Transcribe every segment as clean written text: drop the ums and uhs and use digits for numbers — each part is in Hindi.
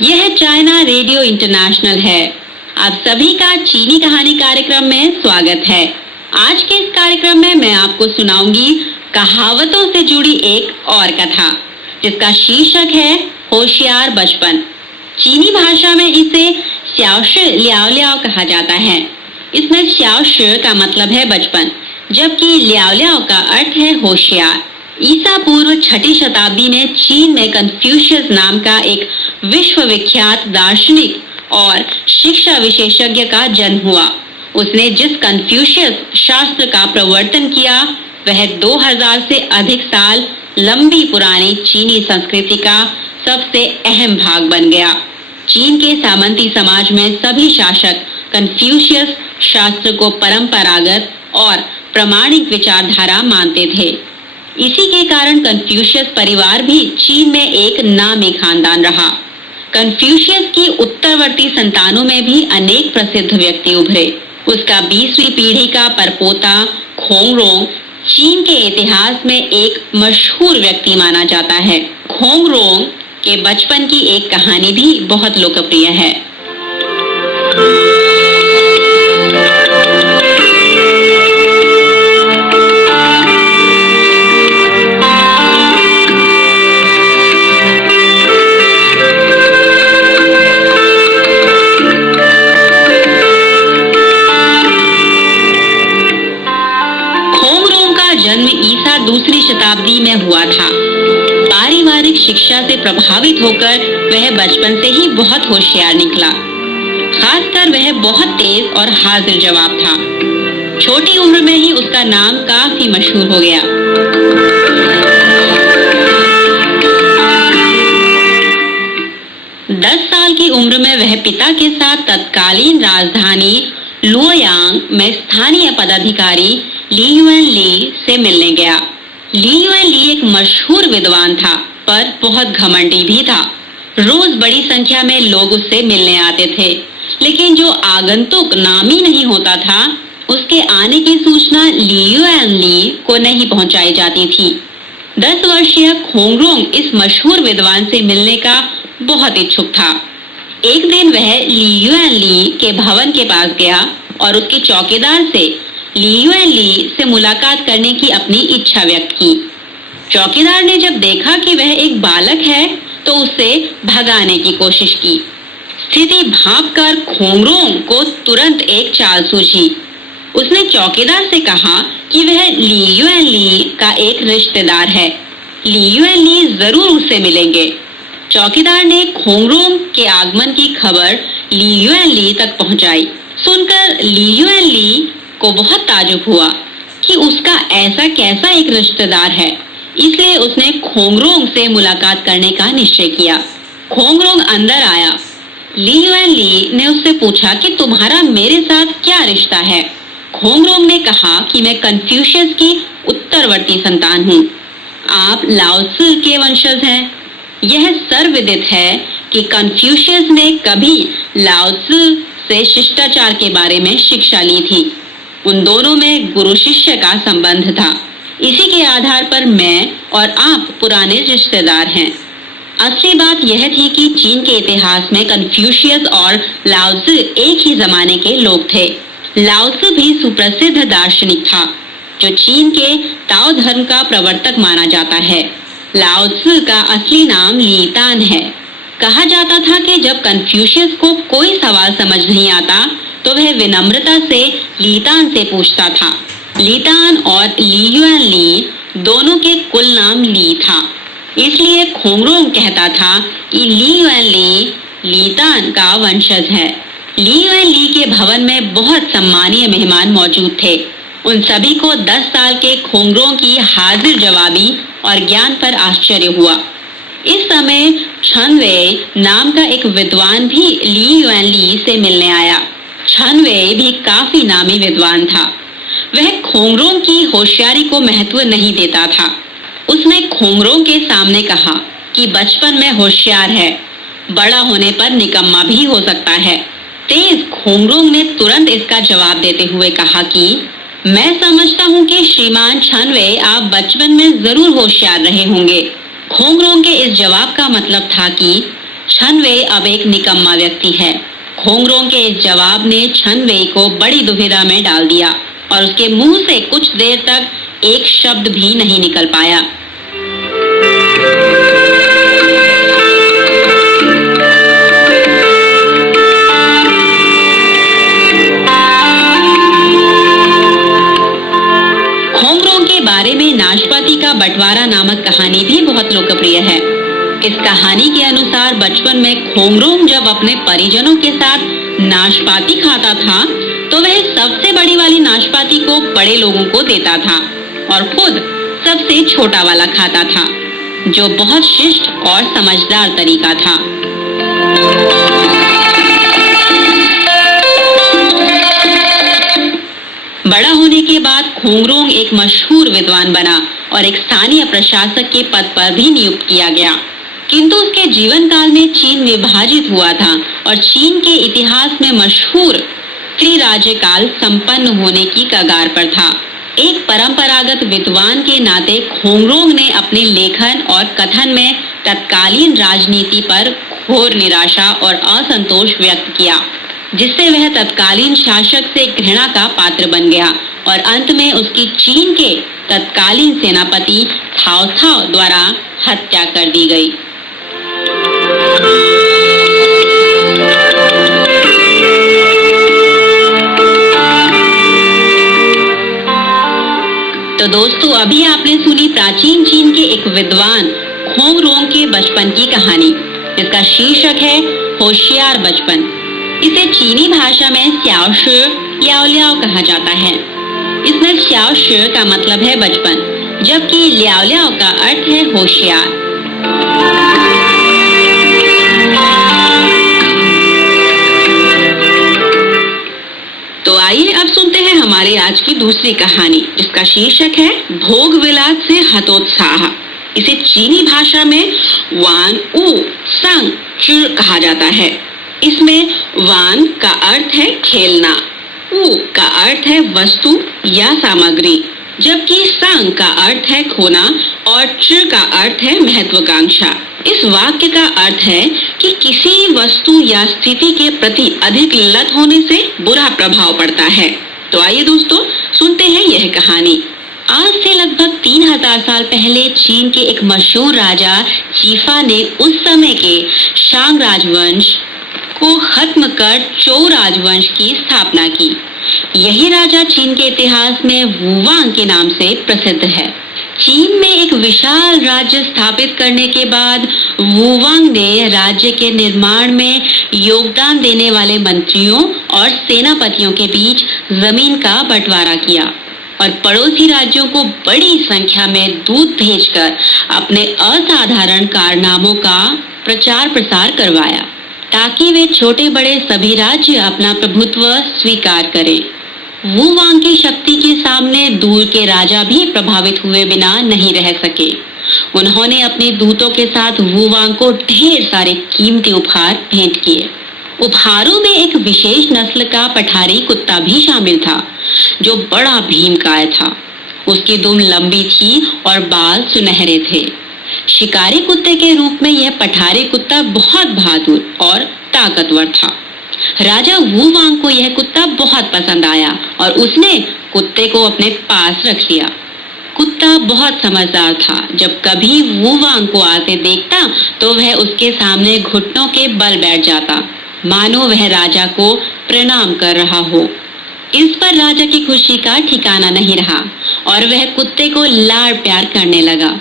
यह चाइना रेडियो इंटरनेशनल है। आप सभी का चीनी कहानी कार्यक्रम में स्वागत है। आज के इस कार्यक्रम में मैं आपको सुनाऊंगी कहावतों से जुड़ी एक और कथा, जिसका शीर्षक है होशियार बचपन। चीनी भाषा में इसे श्याओशि लियाओ लियाओ कहा जाता है। इसमें श्याओशि का मतलब है बचपन, जबकि लियाओ लियाओ का अर्थ है होशियार। ईसा पूर्व 6ठी शताब्दी में चीन में कन्फ्यूशियस नाम का एक विश्वविख्यात दार्शनिक और शिक्षा विशेषज्ञ का जन्म हुआ। उसने जिस कन्फ्यूशियस शास्त्र का प्रवर्तन किया, वह 2000 से अधिक साल लंबी पुरानी चीनी संस्कृति का सबसे अहम भाग बन गया। चीन के सामंती समाज में सभी शासक कन्फ्यूशियस शास्त्र को परंपरागत और प्रामाणिक विचारधारा मानते थे। इसी के कारण कन्फ्यूशियस परिवार भी चीन में एक नामी खानदान रहा। कन्फ्यूशियस की उत्तरवर्ती संतानों में भी अनेक प्रसिद्ध व्यक्ति उभरे। उसका 20वीं पीढ़ी का परपोता खोंगरोंग चीन के इतिहास में एक मशहूर व्यक्ति माना जाता है। खोंगरोंग के बचपन की एक कहानी भी बहुत लोकप्रिय है। जन्म ईसा 2री शताब्दी में हुआ था। पारिवारिक शिक्षा से प्रभावित होकर वह बचपन से ही बहुत होशियार निकला। खासकर वह बहुत तेज और हाजिर जवाब था। छोटी उम्र में ही उसका नाम काफी मशहूर हो गया। 10 साल की उम्र में वह पिता के साथ तत्कालीन राजधानी लुओयांग में स्थानीय पदाधिकारी ली युएन ली से मिलने गया। ली युएन ली एक मशहूर विद्वान था, पर बहुत घमंडी भी था। रोज बड़ी संख्या में लोग उससे मिलने आते थे, लेकिन जो आगंतुक नामी नहीं होता था, उसके आने की सूचना ली युएन ली को नहीं पहुंचाई जाती थी। 10 वर्षीय खोंगरोंग इस मशहूर विद्वान से मिलने का बहुत इच्छुक था। एक दिन वह ली युएन ली के भवन के पास गया और उसके चौकीदार से ली युएन ली से मुलाकात करने की अपनी इच्छा व्यक्त की। चौकीदार ने जब देखा कि वह एक बालक है, तो उसे भगाने की कोशिश की। स्थिति भांपकर खोंगरोंग को तुरंत एक चाल सूझी। उसने चौकीदार से कहा कि वह ली युएन ली का एक रिश्तेदार है। ली युएन ली जरूर उससे मिलेंगे। चौकीदार ने खोंगरोंग के आगमन की खबर ली युएन ली तक पहुंचाई। सुनकर ली युएन ली को बहुत ताजुब हुआ कि उसका ऐसा कैसा एक रिश्तेदार है, इसलिए उसने खोंगरोंग से मुलाकात करने का निश्चय किया। खोंगरोंग अंदर आया। ली युएन ली ने उससे पूछा कि तुम्हारा मेरे साथ क्या रिश्ता है। खोंगरोंग ने कहा कि मैं कन्फ्यूशियस की उत्तरवर्ती संतान हूँ। आप लाओ त्से के वंशज हैं। यह सर्वविदित है कि कन्फ्यूशियस ने कभी लाओ त्से से शिष्टाचार के बारे में शिक्षा ली थी। उन दोनों में गुरु शिष्य का संबंध था। इसी के आधार पर मैं और आप पुराने रिश्तेदार हैं। असली बात यह थी कि चीन के इतिहास में कन्फ्यूशियस और लाओ त्से एक ही जमाने के लोग थे। लाओ त्से भी सुप्रसिद्ध दार्शनिक था, जो चीन के ताओ धर्म का प्रवर्तक माना जाता है। लाओ त्से का असली नाम ली तान है। कहा जाता था कि जब कन्फ्यूशियस को कोई सवाल समझ नहीं आता, तो वह विनम्रता से ली तान से पूछता था। ली तान और ली युएन ली दोनों के कुल नाम ली था, इसलिए खोंगरोंग कहता था कि ली युएन ली तान का वंशज है। ली युएन ली के भवन में बहुत सम्मानीय मेहमान मौजूद थे। उन सभी को 10 साल के खोंगरोंग की हाजिर जवाबी और ज्ञान पर आश्चर्य हुआ। इस समय छन वेई नाम का एक विद्वान भी ली युएन ली से मिलने आया। छन वेई भी काफी नामी विद्वान था। वह खोंगरोंग की होशियारी को महत्व नहीं देता था। उसने खोंगरोंग के सामने कहा कि बचपन में होशियार है, बड़ा होने पर निकम्मा भी हो सकता है। तेज खोंगरोंग ने तुरंत इसका जवाब देते हुए कहा कि मैं समझता हूँ कि श्रीमान छन वेई आप बचपन में जरूर होशियार रहे होंगे। खोंगरोंग के इस जवाब का मतलब था कि chen Wei अब एक निकम्मा व्यक्ति है। खोंगरोंग के इस जवाब ने chen Wei को बड़ी दुविधा में डाल दिया और उसके मुंह से कुछ देर तक एक शब्द भी नहीं निकल पाया। खोंगरोंग के बारे में नाशपाती का बंटवारा नामक कहानी भी बहुत लोकप्रिय है। इस कहानी के अनुसार बचपन में खोंगरोंग जब अपने परिजनों के साथ नाशपाती खाता था तो वह सबसे बड़ी वाली नाशपाती को बड़े लोगों को देता था और खुद सबसे छोटा वाला खाता था, जो बहुत शिष्ट और समझदार तरीका था। बड़ा होने के बाद खोंगरोंग एक मशहूर विद्वान बना और एक स्थानीय प्रशासक के पद पर भी नियुक्त किया गया। किंतु उसके जीवन काल में चीन विभाजित हुआ था और चीन के इतिहास में मशहूर त्रिराज्य काल संपन्न होने की कगार पर था। एक परंपरागत विद्वान के नाते खोंगरोंग ने अपने लेखन और कथन में तत्कालीन राजनीति पर घोर निराशा और असंतोष व्यक्त किया, जिससे वह तत्कालीन शासक से घृणा का पात्र बन गया और अंत में उसकी चीन के तत्कालीन सेनापति थाओ थाओ द्वारा हत्या कर दी गई। तो दोस्तों, अभी आपने सुनी प्राचीन चीन के एक विद्वान खोंगरोंग के बचपन की कहानी, जिसका शीर्षक है होशियार बचपन। इसे चीनी भाषा में स्याओशी याओ लियाओ कहा जाता है। इसमें स्याओशी का मतलब है बचपन, जबकि लियाओ लियाओ का अर्थ है होशियार। तो आइए अब सुनते हैं हमारी आज की दूसरी कहानी, जिसका शीर्षक है भोग विलास से हतोत्साह। इसे चीनी भाषा में वान ऊ संग चुर कहा जाता है। इसमें वान का अर्थ है खेलना, ऊ का अर्थ है वस्तु या सामग्री, जबकि संग का अर्थ है खोना और चुर का अर्थ है महत्वाकांक्षा। इस वाक्य का अर्थ है कि किसी वस्तु या स्थिति के प्रति अधिक लत होने से बुरा प्रभाव पड़ता है। तो आइए दोस्तों, सुनते हैं यह कहानी। आज से लगभग 3000 साल पहले चीन के एक मशहूर राजा चीफा ने उस समय के शांग राजवंश को खत्म कर चौ राजवंश की स्थापना की। यही राजा चीन के इतिहास में वुवांग के नाम से प्रसिद्ध है। चीन में एक विशाल राज्य स्थापित करने के बाद वुवांग ने राज्य के निर्माण में योगदान देने वाले मंत्रियों और सेनापतियों के बीच जमीन का बंटवारा किया और पड़ोसी राज्यों को बड़ी संख्या में दूत भेजकर अपने असाधारण कारनामों का प्रचार प्रसार करवाया, ताकि वे छोटे बड़े सभी राज्य अपना प्रभुत्व स्वीकार करें। वुवांग की शक्ति के सामने दूर के राजा भी प्रभावित हुए बिना नहीं रह सके। उन्होंने अपने दूतों के साथ वुवांग को ढेर सारे कीमती उपहार भेंट किए। उपहारों में एक विशेष नस्ल का पठारी कुत्ता भी शामिल था, जो बड़ा भीमकाय था। उसकी दुम लंबी थी और बाल सुनहरे थे। शिकारी कुत्ते के रूप में यह पठारी कुत्ता बहुत बहादुर और ताकतवर था। राजा वुवांग को यह कुत्ता बहुत पसंद आया और उसने कुत्ते को अपने पास रख लिया। कुत्ता बहुत समझदार था। जब कभी वुवांग को आते देखता तो वह उसके सामने घुटनों के बल बैठ जाता, मानो वह राजा को प्रणाम कर रहा हो। इस पर राजा की खुशी का ठिकाना नहीं रहा और वह कुत्ते को लाड़ प्यार करने लगा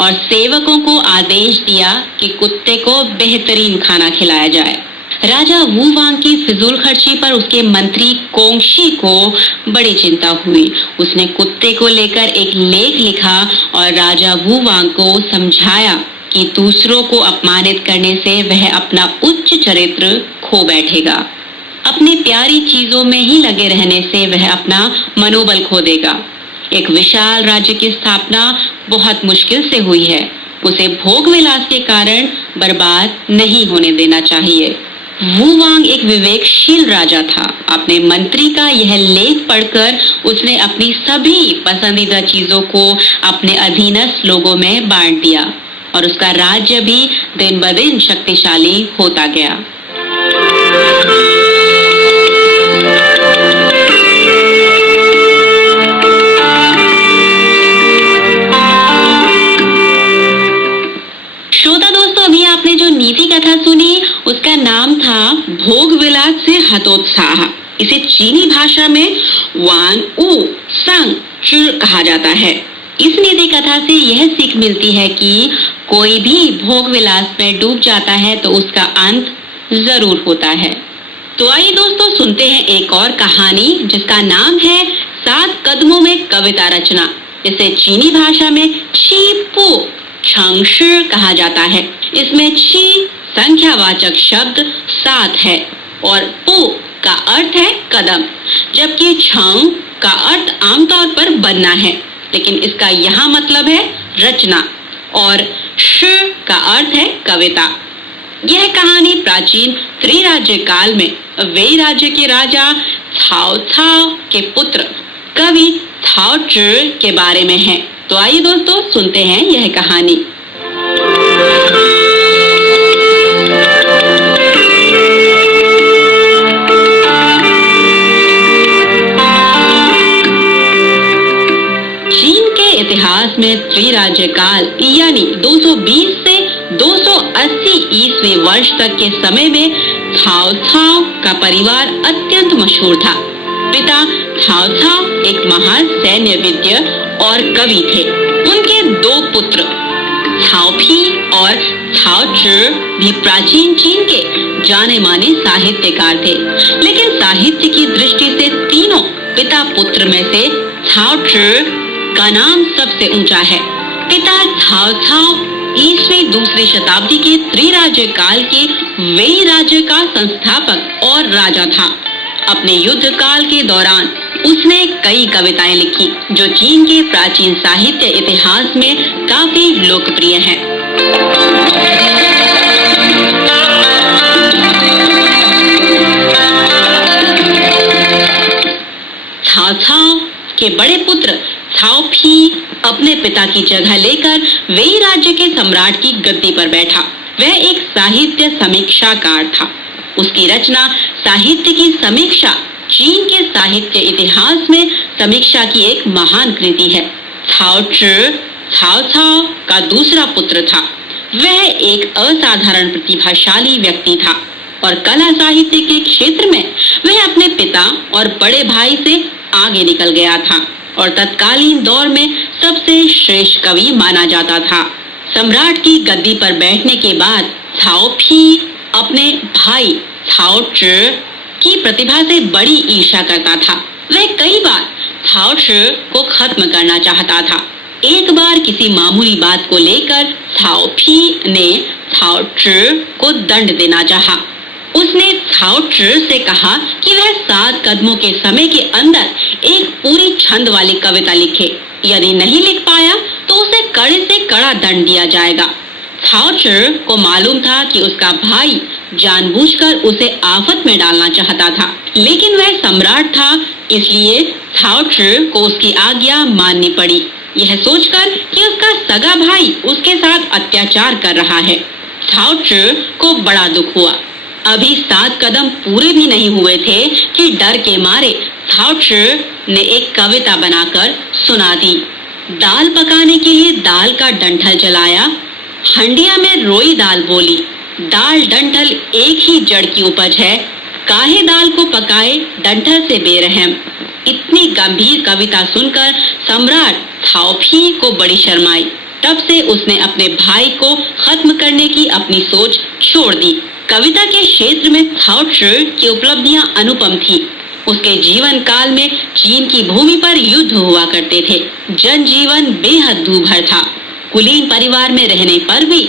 और सेवकों को आदेश दिया कि कुत्ते को बेहतरीन खाना खिलाया जाए। राजा वुवांग की फिजूल खर्ची पर उसके मंत्री कोंगशी को बड़ी चिंता हुई। उसने कुत्ते को लेकर एक लेख लिखा और राजा वुवांग को समझाया कि दूसरों को अपमानित करने से वह अपना उच्च चरित्र खो बैठेगा। अपनी प्यारी चीजों में ही लगे रहने से वह अपना मनोबल खो देगा। एक विशाल राज्य की स्थापना बहुत मुश्किल से हुई है, उसे भोग विलास के कारण बर्बाद नहीं होने देना चाहिए। वुवांग एक विवेकशील राजा था। अपने मंत्री का यह लेख पढ़कर उसने अपनी सभी पसंदीदा चीजों को अपने अधीनस्थ लोगों में बांट दिया और उसका राज्य भी दिन ब दिन शक्तिशाली होता गया। श्रोता दोस्तों, अभी आपने जो नीति कथा सुनी उसका नाम था भोग विलास से हतोत्साह। इसे चीनी भाषा में वान ऊ संग चुर कहा जाता है। इस नीति कथा से यह सीख मिलती है कि कोई भी भोग विलास में डूब जाता है तो उसका अंत जरूर होता है। तो आइए दोस्तों, सुनते हैं एक और कहानी जिसका नाम है 7 कदमों में कविता रचना। इसे चीनी भाषा में ची पू छंगशी कहा जाता है। इसमें ची संख्यावाचक शब्द 7 है और पू का अर्थ है कदम, जबकि छंग का अर्थ आमतौर पर बनना है, लेकिन इसका यहाँ मतलब है रचना, और श का अर्थ है कविता। यह कहानी प्राचीन त्रिराज्य काल में वेई राज्य के राजा cao cao के पुत्र कवि cao zhi के बारे में है। तो आइए दोस्तों, सुनते हैं यह कहानी। चीन के इतिहास में त्रिराज्य काल यानी 220 से 280 ईस्वी वर्ष तक के समय में cao cao का परिवार अत्यंत मशहूर था। पिता cao cao एक महान सैन्यविद्य और कवि थे। उनके 2 पुत्र cao pi और cao zhi भी प्राचीन चीन के जाने माने साहित्यकार थे, लेकिन साहित्य की दृष्टि से तीनों पिता पुत्र में से cao zhi का नाम सबसे ऊंचा है। पिता cao cao ईस्वी 2री शताब्दी के त्रिराज्य काल के वेई राज्य का संस्थापक और राजा था। अपने युद्ध काल के दौरान उसने कई कविताएं लिखी जो चीन के प्राचीन साहित्य इतिहास में काफी लोकप्रिय हैं। cao cao के बड़े पुत्र cao pi अपने पिता की जगह लेकर वेई राज्य के सम्राट की गद्दी पर बैठा। वह एक साहित्य समीक्षाकार था। उसकी रचना साहित्य की समीक्षा चीन के साहित्य इतिहास में समीक्षा की एक महान कृति है। cao zhi cao cao का दूसरा पुत्र था। वह एक असाधारण प्रतिभाशाली व्यक्ति था और कला साहित्य के क्षेत्र में वह अपने पिता और बड़े भाई से आगे निकल गया था और तत्कालीन दौर में सबसे श्रेष्ठ कवि माना जाता था। सम्राट की गद्दी पर बैठने के बाद cao pi अपने भाई cao zhi की प्रतिभा से बड़ी ईर्ष्या करता था। वह कई बार cao zhi को खत्म करना चाहता था। एक बार किसी मामूली बात को लेकर cao pi ने cao zhi को दंड देना चाहा। उसने cao zhi से कहा कि वह 7 कदमों के समय के अंदर एक पूरी छंद वाली कविता लिखे। यदि नहीं लिख पाया तो उसे कड़े से कड़ा दंड दिया जाएगा। cao zhi को मालूम था कि उसका भाई जानबूझकर उसे आफत में डालना चाहता था, लेकिन वह सम्राट था, इसलिए cao zhi को उसकी आज्ञा माननी पड़ी, यह सोचकर कि उसका सगा भाई उसके साथ अत्याचार कर रहा है। cao zhi को बड़ा दुख हुआ। अभी 7 कदम पूरे भी नहीं हुए थे कि डर के मारे cao zhi ने एक कविता बनाकर सुना दी। दाल पकाने के लिए दाल का डंठल जलाया, हंडिया में रोई दाल बोली, दाल डंठल एक ही जड़ की उपज है, काहे दाल को पकाए डंठल से बेरहम। इतनी गंभीर कविता सुनकर सम्राट cao pi को बड़ी शर्म आई। तब से उसने अपने भाई को खत्म करने की अपनी सोच छोड़ दी। कविता के क्षेत्र में cao zhi की उपलब्धियां अनुपम थी। उसके जीवन काल में चीन की भूमि पर युद्ध हुआ करते थे। जनजीवन बेहद दूभर था। कुलीन परिवार में रहने पर भी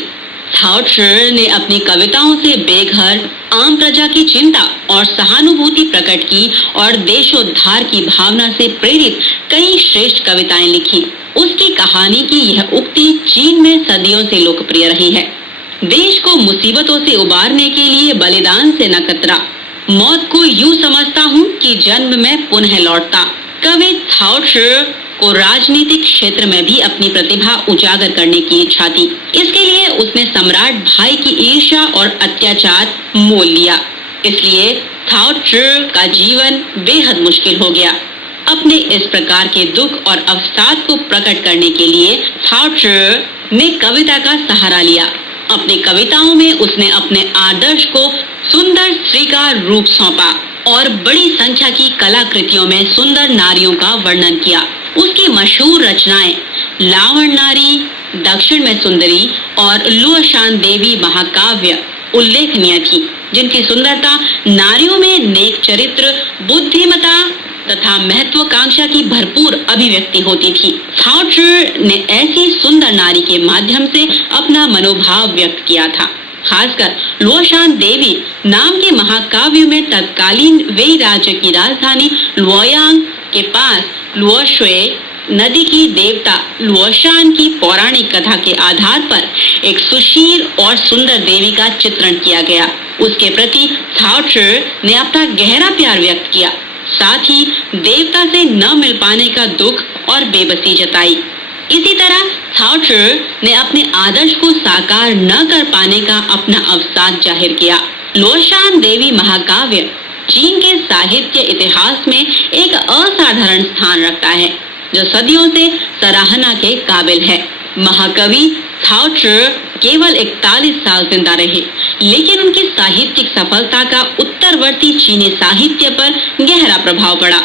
cao zhi ने अपनी कविताओं से बेघर आम प्रजा की चिंता और सहानुभूति प्रकट की और देशोद्धार की भावना से प्रेरित कई श्रेष्ठ कविताएं लिखी। उसकी कहानी की यह उक्ति चीन में सदियों से लोकप्रिय रही है। देश को मुसीबतों से उबारने के लिए बलिदान से न कतरा, मौत को यूं समझता हूँ कि जन्म में पुनः लौटता। कवि cao zhi को राजनीतिक क्षेत्र में भी अपनी प्रतिभा उजागर करने की इच्छा थी। इसके लिए उसने सम्राट भाई की ईर्ष्या और अत्याचार मोल लिया। इसलिए थाओ ज़ू का जीवन बेहद मुश्किल हो गया। अपने इस प्रकार के दुख और अवसाद को प्रकट करने के लिए थाओ ज़ू ने कविता का सहारा लिया। अपनी कविताओं में उसने अपने आदर्श को सुंदर स्त्री का रूप सौंपा और बड़ी संख्या की कलाकृतियों में सुंदर नारियों का वर्णन किया। उसकी मशहूर रचनाएं लावण नारी, दक्षिण में सुंदरी और लुओशान देवी महाकाव्य उल्लेखनीय थी, जिनकी सुंदरता नारियों में नेक चरित्र, बुद्धिमता तथा महत्वाकांक्षा की भरपूर अभिव्यक्ति होती थी। थाओ ज़ू ने ऐसी सुंदर नारी के माध्यम से अपना मनोभाव व्यक्त किया था। खासकर लुओशान देवी नाम के महाकाव्य में तत्कालीन वेई राज्य की राजधानी लुओयांग के पास लुओशुए नदी की देवता लुओशान की पौराणिक कथा के आधार पर एक सुशील और सुंदर देवी का चित्रण किया गया। उसके प्रति थाओ ज़ू ने अपना गहरा प्यार व्यक्त किया। साथ ही देवता से न मिल पाने का दुख और बेबसी जताई। इसी तरह थाओ ज़ू ने अपने आदर्श को साकार न कर पाने का अपना अवसाद जाहिर किया। लुओशान देवी महाकाव्य चीन के साहित्य इतिहास में एक असाधारण स्थान रखता है, जो सदियों से सराहना के काबिल है। महाकवि थाओ ज़ू केवल 41 साल जिंदा रहे, लेकिन उनकी साहित्यिक सफलता का उत्तरवर्ती चीनी साहित्य पर गहरा प्रभाव पड़ा।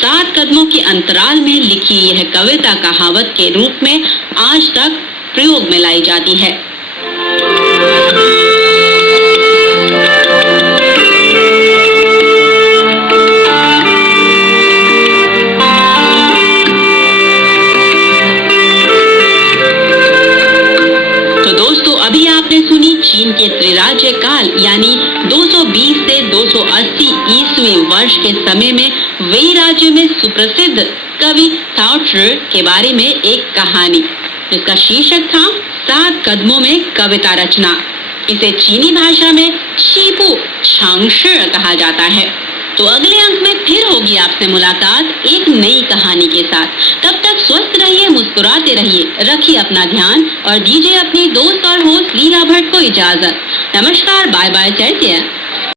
7 कदमों के अंतराल में लिखी यह कविता कहावत के रूप में आज तक प्रयोग में लाई जाती है। अभी आपने सुनी चीन के त्रिराज्य काल यानी 220 से 280 ईस्वी वर्ष के समय में वेई राज्य में सुप्रसिद्ध कवि थाओ ज़ू के बारे में एक कहानी, जिसका शीर्षक था 7 कदमों में कविता रचना। इसे चीनी भाषा में शीपू छांगशी कहा जाता है। तो अगले अंक में फिर होगी आपसे मुलाकात एक नई कहानी के साथ। तब तक स्वस्थ रहिए, मुस्कुराते रहिए, रखिए अपना ध्यान और दीजिए अपनी दोस्त और होस्ट लीला भट्ट को इजाजत। नमस्कार, बाय बाय, जय जय।